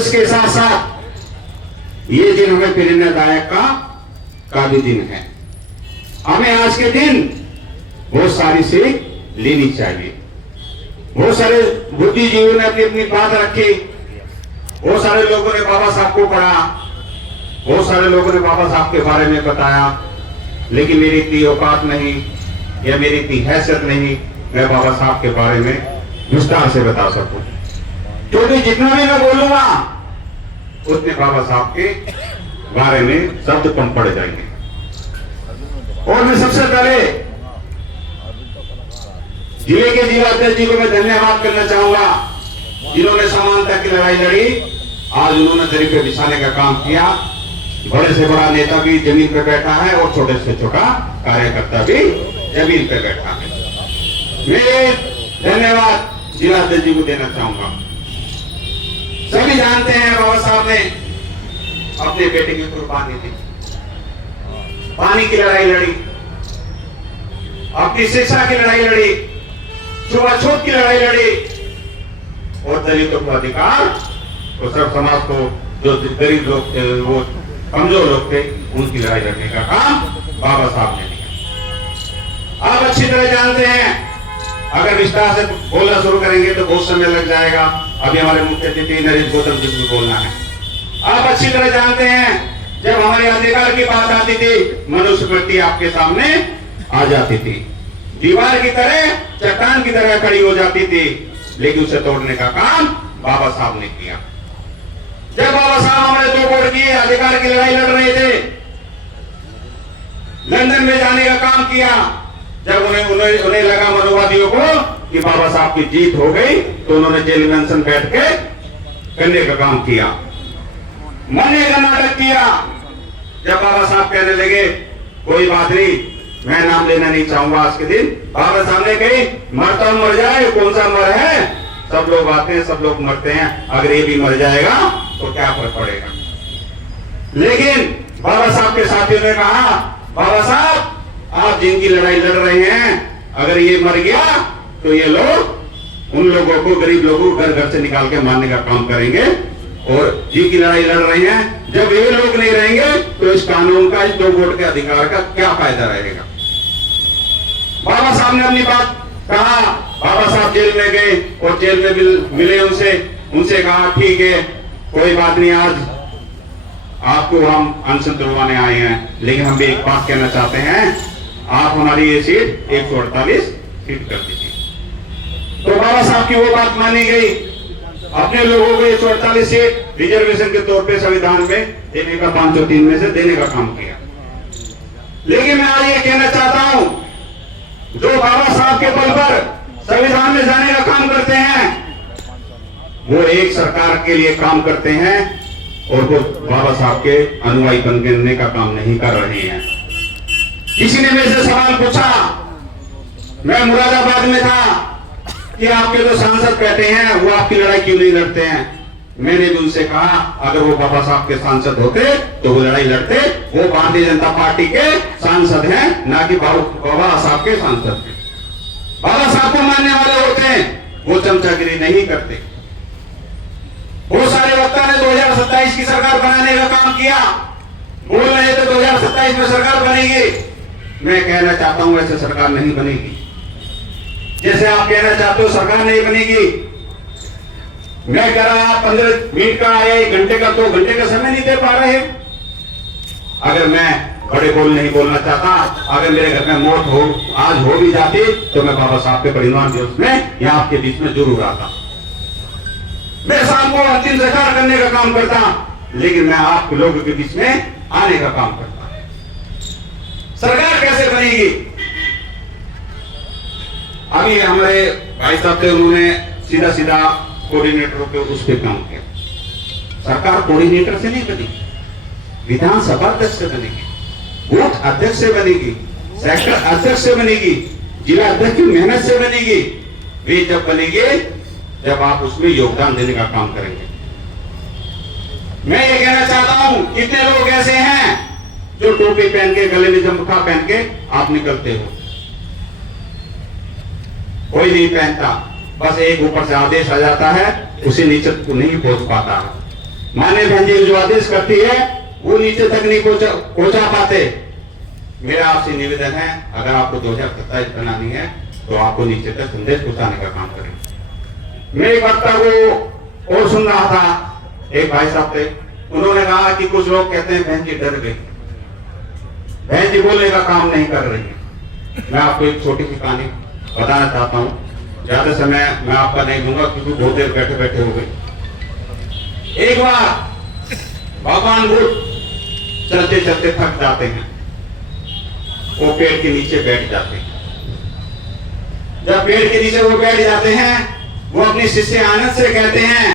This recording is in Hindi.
इसके साथ साथ ये दिन हमें प्रेरणादायक का भी दिन है। हमें आज के दिन बहुत सारी सीख लेनी चाहिए। बहुत सारे बुद्धिजीवियों ने अपनी अपनी बात रखी, बहुत सारे लोगों ने बाबा साहब को पढ़ा, बहुत सारे लोगों ने बाबा साहब के बारे में बताया, लेकिन मेरी इतनी औकात नहीं या मेरी इतनी हैसियत नहीं मैं बाबा साहब के बारे में विस्तार से बता सकूं, क्योंकि जितना भी मैं बोलूंगा उतने बाबा साहब के बारे में शब्द कम पड़ जाएंगे। और मैं सबसे पहले जिले के जिलाध्यक्ष जी को मैं धन्यवाद करना चाहूंगा, जिन्होंने समानता की लड़ाई लड़ी। आज उन्होंने दरी पे बिछाने का काम किया। बड़े से बड़ा नेता भी जमीन पे बैठा है और छोटे से छोटा कार्यकर्ता भी जमीन पे बैठा है। मैं धन्यवाद जिलाध्यक्ष जी को देना चाहूंगा। सभी जानते हैं बाबा साहब ने अपने बेटे की कुर्बानी दी, पानी की लड़ाई लड़ी, अपनी शिक्षा की लड़ाई लड़ी, छुआछूत की लड़ाई लड़ी और दलितों को अधिकार और सब समाज को जो गरीब लोग थे, वो कमजोर लोग थे, उनकी लड़ाई लड़ने का काम बाबा साहब ने किया। आप अच्छी तरह जानते हैं, अगर विस्तार से बोलना शुरू करेंगे तो बहुत समय लग जाएगा। अभी हमारे मुख्य अतिथि नरेश गौतम जी को बोलना है। आप अच्छी तरह जानते हैं, जब हमारे अधिकार की बात आती थी, मनुस्मृति आपके सामने आ जाती थी, दीवार की तरह, चट्टान की तरह खड़ी हो जाती थी, लेकिन उसे तोड़ने का काम बाबा साहब ने किया। जब बाबा साहब हमारे 2 वोट किए, अधिकार की लड़ाई लड़ रहे थे, लंदन में जाने का काम किया। जब उन्हें लगा मनुवादियों को कि बाबा साहब की जीत हो गई, तो उन्होंने जेल में बैठ के करने का काम किया, मरने का नाटक किया। जब बाबा साहब कहने लगे कोई बात नहीं, मैं नाम लेना नहीं चाहूंगा आज के दिन, बाबा साहब ने कही मरता मर जाए, कौन सा मर है, सब लोग आते हैं, सब लोग मरते हैं, अगर ये भी मर जाएगा तो क्या फर्क पड़ेगा। लेकिन बाबा साहब के साथियों ने कहा, बाबा साहब आप जिनकी लड़ाई लड़ रहे हैं, अगर ये मर गया तो ये लोग उन लोगों को, गरीब लोगों को घर घर से निकाल के मारने का काम करेंगे, और जिनकी लड़ाई लड़ रहे हैं, जब ये लोग नहीं रहेंगे तो इस कानून का, इस 2 वोट के अधिकार का क्या फायदा रहेगा। बाबा साहब ने अपनी बात कहा। बाबा साहब जेल में गए और जेल में मिले उनसे कहा ठीक है, कोई बात नहीं, आज आपको हम अनशन तुड़वाने आए हैं, लेकिन हम भी एक बात कहना चाहते हैं, आप हमारी ये सीट 148 सीट कर दीजिए। तो बाबा साहब की वो बात मानी गई, अपने लोगों को 148 सीट रिजर्वेशन के तौर पे संविधान में देने का, 503 में से देने का काम किया। लेकिन मैं आज ये कहना चाहता हूं, जो बाबा साहब के बल पर संविधान में जाने का काम करते हैं, वो एक सरकार के लिए काम करते हैं और वो बाबा साहब के अनुयायी बनने का काम नहीं कर रहे हैं। किसी ने मेरे से सवाल पूछा, मैं मुरादाबाद में था, कि आपके जो सांसद बैठे हैं वो आपकी लड़ाई क्यों नहीं लड़ते हैं। मैंने भी उनसे कहा, अगर वो बाबा साहब के सांसद होते तो वो लड़ाई लड़ते, वो भारतीय जनता पार्टी के सांसद हैं, ना कि बाबा साहब के सांसद हैं। बाबा साहब को मानने वाले होते हैं, वो चमचागिरी नहीं करते। बहुत सारे वक्ता ने 2027 की सरकार बनाने का काम किया, बोल रहे थे 2027 में सरकार बनेगी। मैं कहना चाहता हूं ऐसे सरकार नहीं बनेगी। जैसे आप कहना चाहते हो सरकार नहीं बनेगी, मैं कह रहा आप 15 मिनट का या 1 घंटे का, 2 घंटे का समय नहीं दे पा रहे। अगर मैं बड़े बोल नहीं बोलना चाहता, अगर मेरे घर में मौत आज हो भी जाती, तो मैं बाबा साहब के परिवार दिवस में या आपके बीच में जरूर आता। मैं शाम को अंतिम संस्कार करने का काम करता, लेकिन मैं आप लोगों के बीच में आने का काम करता। सरकार कैसे बनेगी? अभी हमारे भाई साहब थे, उन्होंने सीधा सीधा कोऑर्डिनेटरों के उस पर काम किया। सरकार कोऑर्डिनेटर से नहीं बनेगी, विधानसभा अध्यक्ष से बनेगी, बूथ अध्यक्ष से बनेगी, सेक्टर अध्यक्ष से बनेगी, जिला अध्यक्ष की मेहनत से बनेगी। वे जब बनेंगे जब आप उसमें योगदान देने का काम करेंगे। मैं ये कहना चाहता हूं, कितने लोग ऐसे हैं जो टोपी पहन के, गले में जमखा पहन के आप निकलते हो, कोई नहीं पहनता, बस एक ऊपर से आदेश आ जाता है, उसे नीचे नहीं पहुंच पाता है। माने बहन जी जो आदेश करती है वो नीचे तक नहीं पहुंचा पाते। मेरा आपसे निवेदन है, अगर आपको 2027 बनानी है तो आपको नीचे तक संदेश पहुंचाने का काम करें। मैं एक वक्ता को और सुन रहा था, एक भाई साहब थे, उन्होंने कहा कि कुछ लोग कहते हैं बहन जी डर गई, बहन जी बोलने का काम नहीं कर रही है। मैं आपको एक छोटी सी कहानी बताना चाहता हूँ, ज्यादा समय मैं आपका नहीं दूंगा क्योंकि बहुत देर बैठे बैठे हो गई। एक बार भगवान बुद्ध चलते चलते थक जाते हैं, वो पेड़ के नीचे बैठ जाते हैं। जब पेड़ के नीचे वो बैठ जाते हैं, वो अपने शिष्य आनंद से कहते हैं